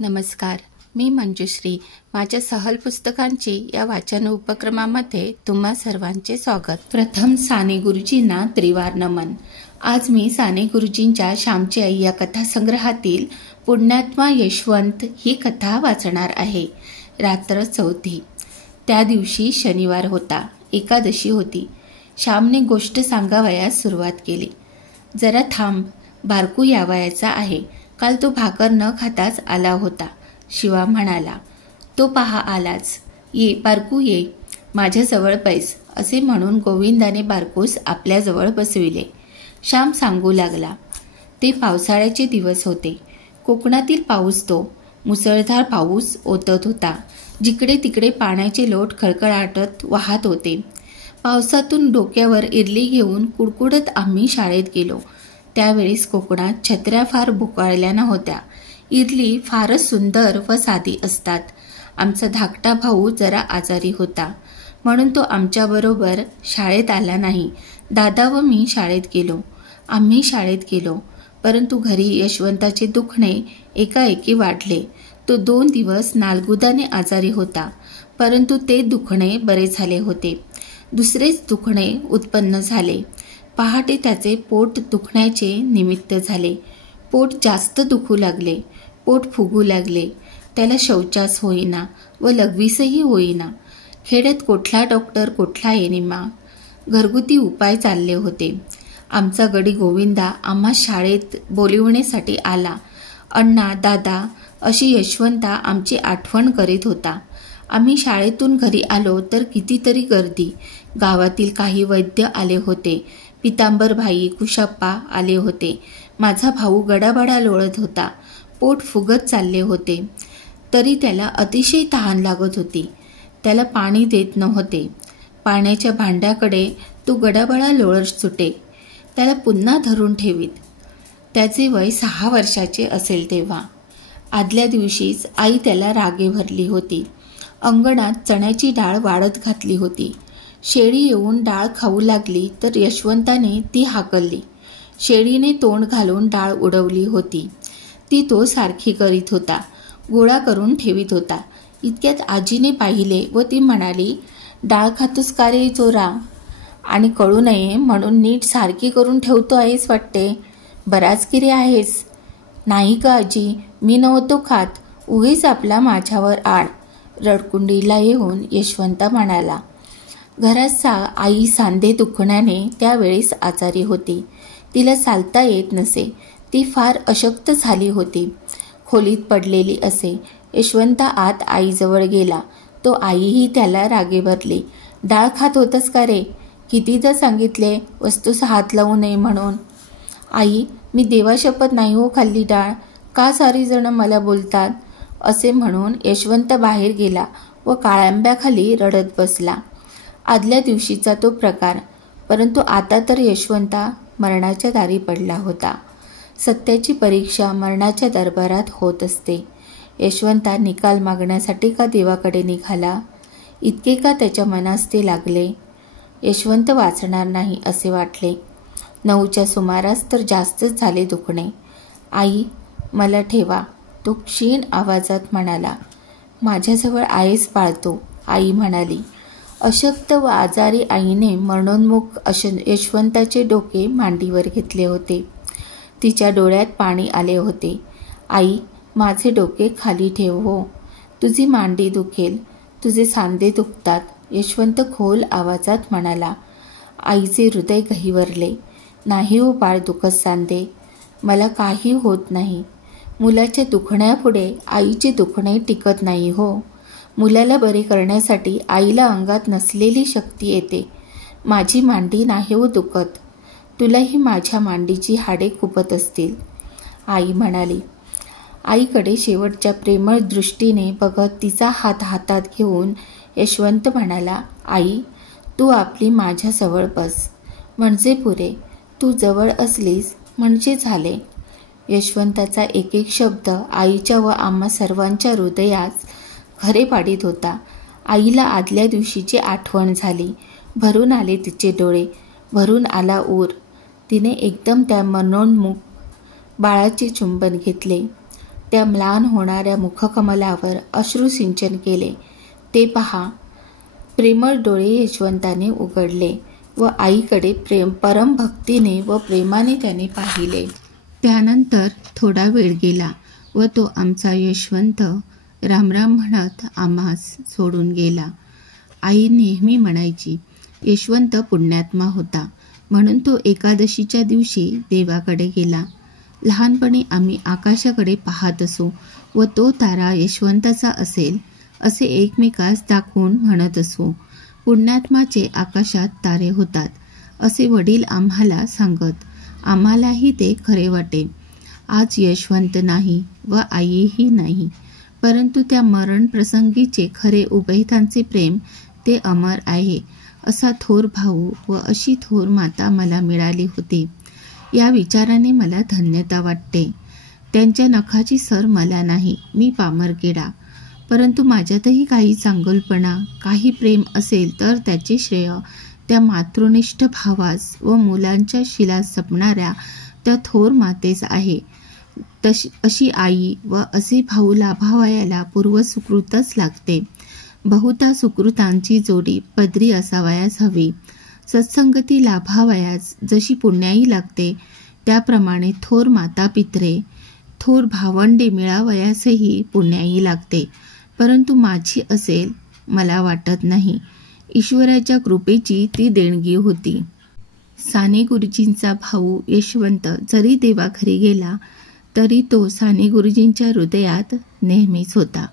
नमस्कार, मी मंजुश्री. माझ्या सहल पुस्तकांची या वाचन उपक्रमामध्ये तुम्हा सर्वांचे स्वागत. प्रथम साने गुरुजींना त्रिवार नमन. आज मी साने गुरुजींच्या श्यामची आई या कथासंग्रहातील पुण्यात्मा यशवंत ही कथा वाचणार आहे. रात्र 4. त्या दिवशी शनिवार होता, एकादशी होती. श्यामने गोष्ट सांगावयास सुरुवात केली. जरा थांब, बारकू यावयाचा आहे. काल तो भाकर न खाताच आला होता. शिवा म्हणाला, तो पहा आलाच. ये बारकू ये, माझ्याजवळ बैस, असे म्हणून गोविंदाने बारकूस आपल्याजवळ बसविले. श्याम सांगू लागला. ते पावसाळ्याचे दिवस होते. कोकणातील पाऊस तो. मुसळधार पाऊस ओतत होता. जिकडे तिकडे पाण्याचे लोट खळखळाटत वाहत होते. पावसातून डोक्यावर इरली घेऊन कुडकुडत आम्ही शाळेत गेलो. त्यावेळेस कोकणात छत्र्या फार बुकाळल्या नव्हत्या. इरली फारच सुंदर व साधी असतात. आमचा धाकटा भाऊ जरा आजारी होता, म्हणून तो आमच्याबरोबर शाळेत आला नाही. दादा व मी शाळेत गेलो. आम्ही शाळेत गेलो, परंतु घरी यशवंताचे दुखणे एकाएकी वाढले. तो 2 दिवस नालगुदाने आजारी होता, परंतु ते दुखणे बरे झाले होते. दुसरेच दुखणे उत्पन्न झाले. पहाटे त्याचे पोट दुखण्याचे निमित्त झाले. पोट जास्त दुखू लागले. पोट फुगू लागले. त्याला शौचास होईना व लघवीसही होईना. खेड्यात कुठला डॉक्टर कुठला एनिमा. घरगुती उपाय चालले होते. आमचा गडी गोविंदा आम्हा शाळेत बोलिवण्यासाठी आला. अण्णा, दादा अशी यशवंता आमची आठवण करीत होता. आम्ही शाळेतून घरी आलो तर कितीतरी गर्दी. गावातील काही वैद्य आले होते. पितांबरभाई, कुशाप्पा आले होते. माझा भाऊ गडाबडा लोळत होता. पोट फुगत चालले होते. तरी त्याला अतिशय तहान लागत होती. त्याला पाणी देत नव्हते. पाण्याच्या भांड्याकडे तो गडाबडा लोळत सुटे. त्याला पुन्हा धरून ठेवीत. त्याचे वय 6 वर्षाचे असेल तेव्हा. आदल्या दिवशीच आई त्याला रागे भरली होती. अंगणात चण्याची डाळ वाळत घातली होती. शेळी येऊन डाळ खाऊ लागली तर यशवंताने ती हाकलली. शेळीने तोंड घालून डाळ उडवली होती. ती तो सारखी करीत होता. गोळा करून ठेवीत होता. इतक्यात आजीने पाहिले व ती म्हणाली, डाळ खातोस का रे चोरा? आणि कळू नये म्हणून नीट सारखी करून ठेवतो आहेस वाटते. बराच किरे आहेस. नाही का आजी, मी नव्हतो खात. उगीच आपला माझ्यावर आड. रडकुंडीला येऊन यशवंता म्हणाला. घरात आई सांधे दुखण्याने त्यावेळेस आजारी होती. तिला चालता येत नसे. ती फार अशक्त झाली होती. खोलीत पडलेली असे. यशवंता आत आईजवळ गेला. तो आईही त्याला रागे भरली. डाळ खात होतस का रे? कितीदा सांगितले वस्तूस हात लावू नये म्हणून. आई, मी देवाशपथ नाही हो खाल्ली डाळ. का सारी जण मला बोलतात? असे म्हणून यशवंत बाहेर गेला व काळांब्याखाली रडत बसला. आदल्या दिवशीचा तो प्रकार. परंतु आता तर यशवंता मरणाच्या दारी पडला होता. सत्याची परीक्षा मरणाच्या दरबारात होत असते. यशवंता निकाल मागण्यासाठी का देवाकडे निघाला? इतके का त्याच्या मनास ते लागले? यशवंत वाचणार नाही असे वाटले. 9च्या सुमारास तर जास्तच झाले दुखणे. आई, मला ठेवा, तो क्षीण आवाजात म्हणाला. माझ्याजवळ आहेस पाळतो, आई म्हणाली. अशक्त व आजारी आईने मरणोन्मुख यशवंताचे डोके मांडीवर घेतले होते. तिच्या डोळ्यात पाणी आले होते. आई, माझे डोके खाली ठेव हो. तुझी मांडी दुखेल, तुझे सांधे दुखतात, यशवंत खोल आवाजात म्हणाला. आईचे हृदय गहिवरले. नाही हो बाळ दुखत सांधे, मला काही होत नाही. मुलाच्या दुखण्यापुढे आईचे दुखणे टिकत नाही हो. मुलाला बरे करण्यासाठी आईला अंगात नसलेली शक्ती येते. माझी मांडी नाही हो दुखत. तुलाही माझ्या मांडीची हाडे खुपत असतील, आई म्हणाली. आईकडे शेवटच्या प्रेमळ दृष्टीने बघत तिचा हात हातात घेऊन यशवंत म्हणाला. आई, तू आपली माझ्याजवळ बस, म्हणजे पुरे. तू जवळ असलीस म्हणजे झाले. यशवंताचा एक एक शब्द आईच्या व आम्हा सर्वांच्या हृदयात खरे पाडीत होता. आईला आदल्या दिवशीची आठवण झाली. भरून आले तिचे डोळे. भरून आला ऊर. तिने एकदम त्या मरणोन्मुख बाळाचे चुंबन घेतले. त्या म्लान होणाऱ्या मुखकमलावर अश्रुसिंचन केले. ते पहा, प्रेमळ डोळे यशवंताने उघडले व आईकडे परमभक्तीने व प्रेमाने त्याने पाहिले. त्यानंतर थोडा वेळ गेला व तो आमचा यशवंत रामराम म्हणत आम्हास सोडून गेला. आई नेहमी म्हणायची, यशवंत पुण्यात्मा होता म्हणून तो एकादशीच्या दिवशी देवाकडे गेला. लहानपणी आम्ही आकाशाकडे पाहत असू व तो तारा यशवंताचा असेल असे एकमेकास दाखवून म्हणत असू. पुण्यात्माचे आकाशात तारे होतात असे वडील आम्हाला सांगत. आम्हालाही ते खरे वाटे. आज यशवंत नाही व आईही नाही, परंतु त्या मरण प्रसंगीचे खरे उभयतांचे प्रेम ते अमर आहे. असा थोर भाऊ व अशी थोर माता मला मिळाली होती. या विचाराने मला धन्यता वाटते. त्यांच्या नखाची सर मला नाही, मी पामरकिडा. परंतु माझ्यातही काही चांगुलपणा, काही प्रेम असेल तर त्याचे श्रेय त्या मातृनिष्ठ भावास व मुलांच्या शिलास जपणाऱ्या त्या थोर मातेस आहे. अशी आई व असे भाऊ लाभावयाला पूर्वसुकृतच लागते. बहुता सुकृतांची जोडी पदरी असावयास हवी. सत्संगती लाभावयास जशी पुण्याई लागते त्याप्रमाणे थोर माता पित्रे, थोर भावंडे मिळावयासही पुण्याई लागते. परंतु माझी असेल मला वाटत नाही. ईश्वराच्या कृपेची ती देणगी होती. साने गुरुजींचा भाऊ यशवंत जरी देवाघरी गेला तरी तो साने गुरुजींच्या हृदयात नेहमीच होता.